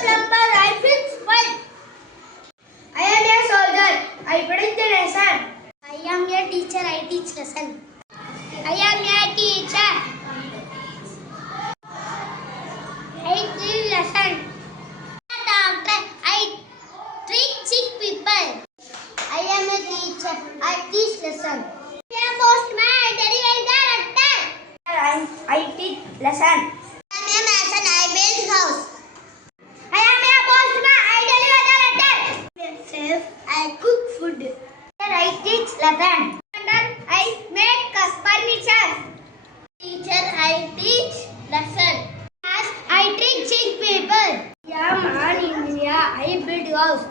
plumber, I fix pipe. I am a soldier, I protect the nation. I am a teacher, I teach lesson. I am a teacher, I teach lesson. Doctor, I treat sick people. I am a teacher, I teach lesson. I am a postman, I deliver the letter. I teach lesson. I am a mason, I build house. I am a postman, I deliver the letter. I am a chef, I cook food. I teach lesson. I make furniture. Teacher, I teach lesson. I treat sick people. I am an engineer, I build house.